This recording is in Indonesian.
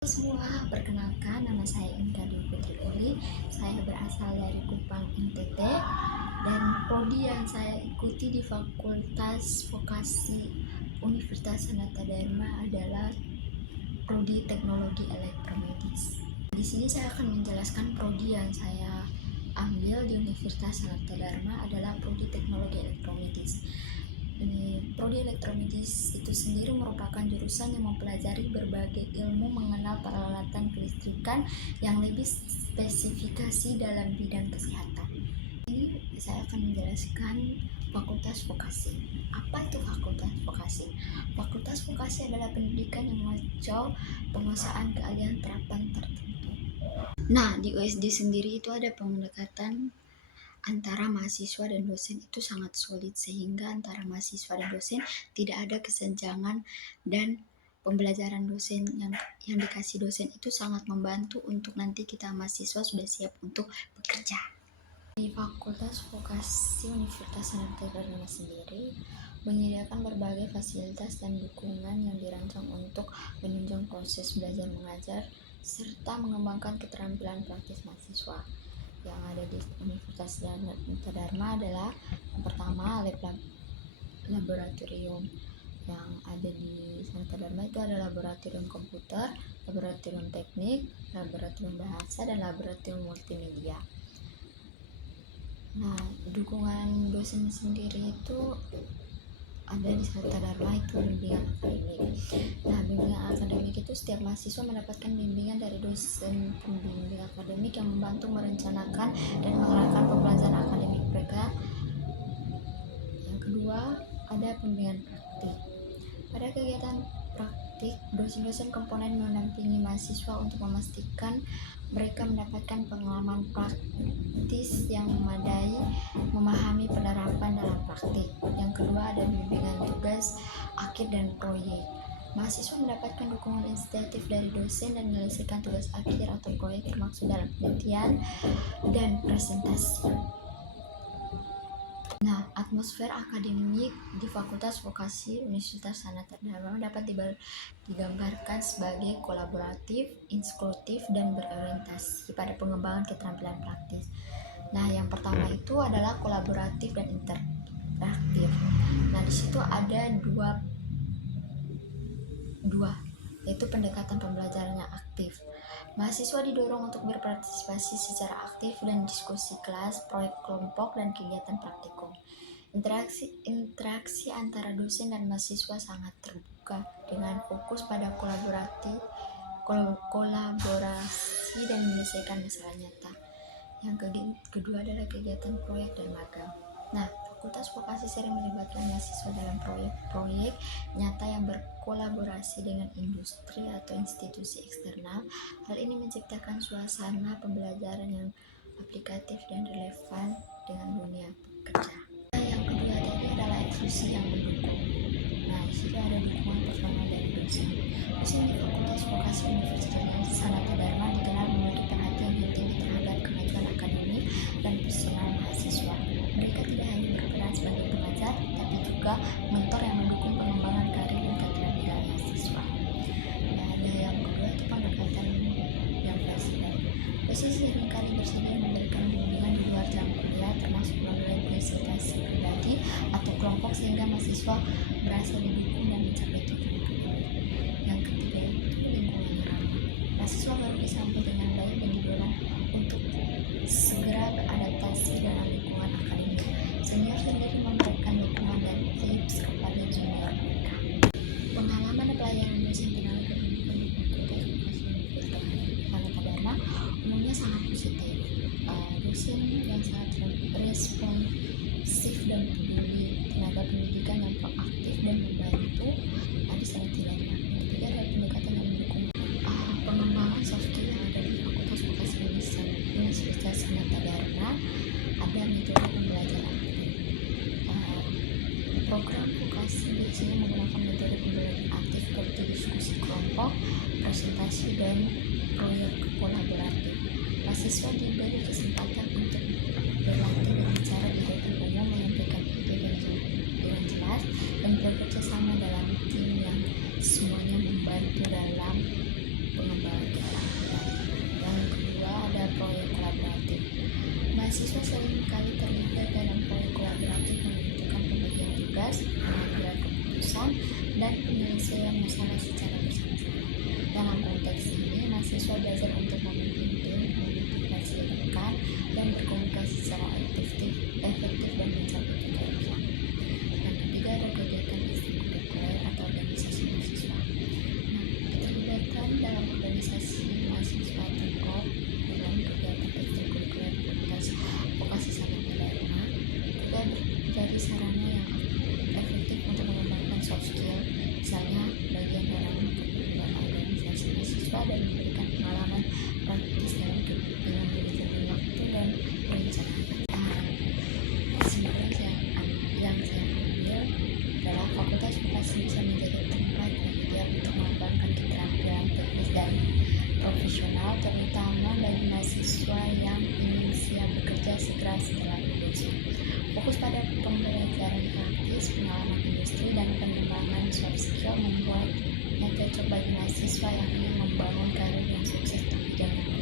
Semua, perkenalkan nama saya Inka Dwi Putri Uli. Saya berasal dari Kupang, NTT, dan prodi yang saya ikuti di Fakultas Vokasi Universitas Sanata Dharma adalah prodi Teknologi Elektromedis. Di sini saya akan menjelaskan prodi yang saya ambil di Universitas Sanata Dharma adalah prodi Teknologi Elektromedis. Prodi elektromedis itu sendiri merupakan jurusan yang mempelajari berbagai ilmu mengenal peralatan kelistrikan yang lebih spesifikasi dalam bidang kesehatan. Ini saya akan menjelaskan Fakultas Vokasi. Apa itu Fakultas Vokasi? Fakultas Vokasi adalah pendidikan yang mengacu penguasaan keahlian terapan tertentu. Nah, di USD sendiri itu ada pendekatan antara mahasiswa dan dosen itu sangat solid, sehingga antara mahasiswa dan dosen tidak ada kesenjangan, dan pembelajaran dosen yang dikasih dosen itu sangat membantu untuk nanti kita mahasiswa sudah siap untuk bekerja. Di Fakultas Vokasi Universitas Sanata Dharma sendiri menyediakan berbagai fasilitas dan dukungan yang dirancang untuk menunjang proses belajar mengajar serta mengembangkan keterampilan praktis mahasiswa. Yang ada di Universitas Sanata Dharma adalah yang pertama laboratorium. Yang ada di Sanata Dharma itu ada laboratorium komputer, laboratorium teknik, laboratorium bahasa, dan laboratorium multimedia. Nah, dukungan dosen sendiri itu ada di Sanata Dharma itu bimbingan akademik. Nah, bimbingan akademik itu setiap mahasiswa mendapatkan bimbingan dari dosen pembimbing akademik yang membantu merencanakan dan mengarahkan pembelajaran akademik mereka. Yang kedua, ada pembimbingan praktik. Pada kegiatan praktik, dosen-dosen komponen mendampingi mahasiswa untuk memastikan mereka mendapatkan pengalaman praktis yang memadai, memahami penerapan dalam praktik. Yang kedua, ada bimbingan tugas akhir dan proyek. Mahasiswa mendapatkan dukungan inisiatif dari dosen dan menyelesaikan tugas akhir atau proyek termasuk dalam penelitian dan presentasi. Nah, atmosfer akademik di Fakultas Vokasi Universitas Sanata Dharma dapat digambarkan sebagai kolaboratif, inklusif, dan berorientasi pada pengembangan keterampilan praktis. Nah, yang pertama itu adalah kolaboratif dan interaktif. Nah, di situ ada dua, yaitu pendekatan pembelajarannya aktif. Mahasiswa didorong untuk berpartisipasi secara aktif dan diskusi kelas, proyek kelompok, dan kegiatan praktikum. Interaksi antara dosen dan mahasiswa sangat terbuka dengan fokus pada kolaborasi dan menyelesaikan masalah nyata. Yang kedua adalah kegiatan proyek dan magang. Nah, Fakultas Vokasi sering melibatkan mahasiswa dalam proyek-proyek nyata yang berkolaborasi dengan industri atau institusi eksternal. Hal ini menciptakan suasana pembelajaran yang aplikatif dan relevan dengan dunia kerja. Yang kedua tadi adalah inklusi yang mendukung. Nah, di situ ada dukungan pertama dari dosen. Dosen di Fakultas Vokasi Universitas Sanata Dharma dikenal memiliki perhatian yang tinggi terhadap kemajuan akademik dan personal mahasiswa. Mereka tidak hanya berperan sebagai pengajar, tapi juga mentor yang mendukung pengembangan karir dan keterampilan mahasiswa. Nah, ada yang kedua itu pendekatan yang fleksibel. Dosen seringkali bersedia memberikan bimbingan di luar jam kuliah, termasuk melalui presentasi pribadi atau kelompok, sehingga mahasiswa merasa didukung dan mencapai tujuan. Yang ketiga itu lingkungan ramah. Mahasiswa baru disambut dengan baik dan didorong untuk segera beradaptasi dalam lingkungan akademik. Senior sendiri memberikan dukungan dan tips kepada junior mereka. Pengalaman dan pelayanan dosen tenaga pendidikan di Fakultas Vokasi Universitas Sanata Dharma umumnya sangat positif. Dosen yang sangat responsif dan peduli, tenaga pendidikan yang proaktif dan membantu, di Sanata Dharma. Yang ketiga adalah pendekatan yang mendukung pengembangan soft skill yang ada di Fakultas Vokasi Universitas Sanata Dharma. Ada metode pembelajaran aktif. Program vokasi biasanya menggunakan metode pembelajaran aktif seperti diskusi kelompok, presentasi, dan proyek kolaboratif. Mahasiswa diberi kesempatan untuk berlatih berbicara di depan umum, menyampaikan ide dengan jelas, dan bekerja sama dalam tim yang semuanya membantu dalam pengembangan kali terlibat dalam proyek kolaboratif yang membutuhkan pembagian tugas, pengambilan keputusan, dan penyelesaian masalah secara bersama-sama. Dalam konteks ini, mahasiswa belajar untuk memimpin tim, mengintegrasikan, dan berkomunikasi secara efektif dan mencapai tujuan bersama. Yang ketiga ada kegiatan ekstrakurikuler atau organisasi mahasiswa. Keterlibatan dalam organisasi mahasiswa TEKOP dalam kegiatan ekstrakurikuler Fakultas Vokasi sangat berguna juga menjadi sarana yang efektif untuk mengembangkan soft skill, misalnya bagian dalam keterlibatan organisasi mahasiswa dan memberikan pengalaman praktis dalam manajemen waktu dan perencanaan. Kesimpulan yang saya ambil adalah Fakultas Vokasi bisa menjadi tempat yang ideal untuk mengembangkan keterampilan teknis dan profesional, terutama bagi mahasiswa yang ingin siap bekerja segera setelah lulus. Fokus pada pembelajaran praktis, pengalaman industri, dan pengembangan soft skill membuatnya cocok bagi mahasiswa yang ingin membangun karir yang sukses di bidang yang